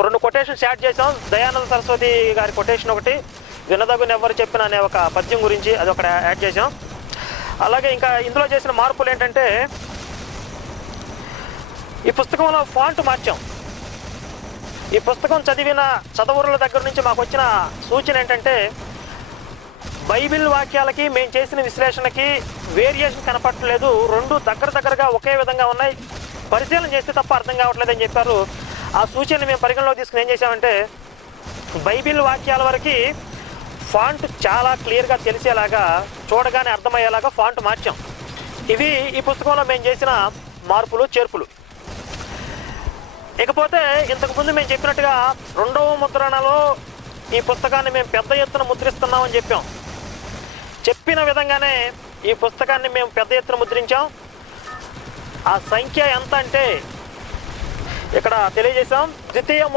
2 quotations add చేసాం. దయానంద సరస్వతి గారి quotation ఒకటి, వినదగుని ఎవరు చెప్పిన అనే ఒక పద్యం గురించి అది ఒకటి యాడ్ చేసాం. అలాగే ఇంకా ఇందులో చేసిన మార్పులు ఏంటంటే ఈ పుస్తకంలో ఫాంట్ మార్చాం. ఈ పుస్తకం చదివిన చదవరుల దగ్గర నుంచి మాకు వచ్చిన సూచన ఏంటంటే బైబిల్ వాక్యాలకి మేము చేసిన విశ్లేషణకి వేరియేషన్ కనపడట్లేదు, 2 దగ్గరగా ఒకే విధంగా ఉన్నాయి, పరిశీలన చేస్తే తప్ప అర్థం కావట్లేదని చెప్పారు. ఆ సూచనని మేము పరిగణలోకి తీసుకుని ఏం చేసామంటే బైబిల్ వాక్యాల వరకు ఫాంట్ చాలా క్లియర్గా తెలిసేలాగా, చూడగానే అర్థమయ్యేలాగా ఫాంట్ మార్చాం. ఇవి ఈ పుస్తకంలో మేము చేసిన మార్పులు చేర్పులు. ఇకపోతే ఇంతకుముందు మేము చెప్పినట్టుగా 2వ ముద్రణలో ఈ పుస్తకాన్ని మేము పెద్ద ఎత్తున ముద్రిస్తున్నామని చెప్పాం. చెప్పిన విధంగానే ఈ పుస్తకాన్ని మేము పెద్ద ఎత్తున ముద్రించాం. ఆ సంఖ్య ఎంత అంటే ఇక్కడ తెలియజేసాం. ద్వితీయ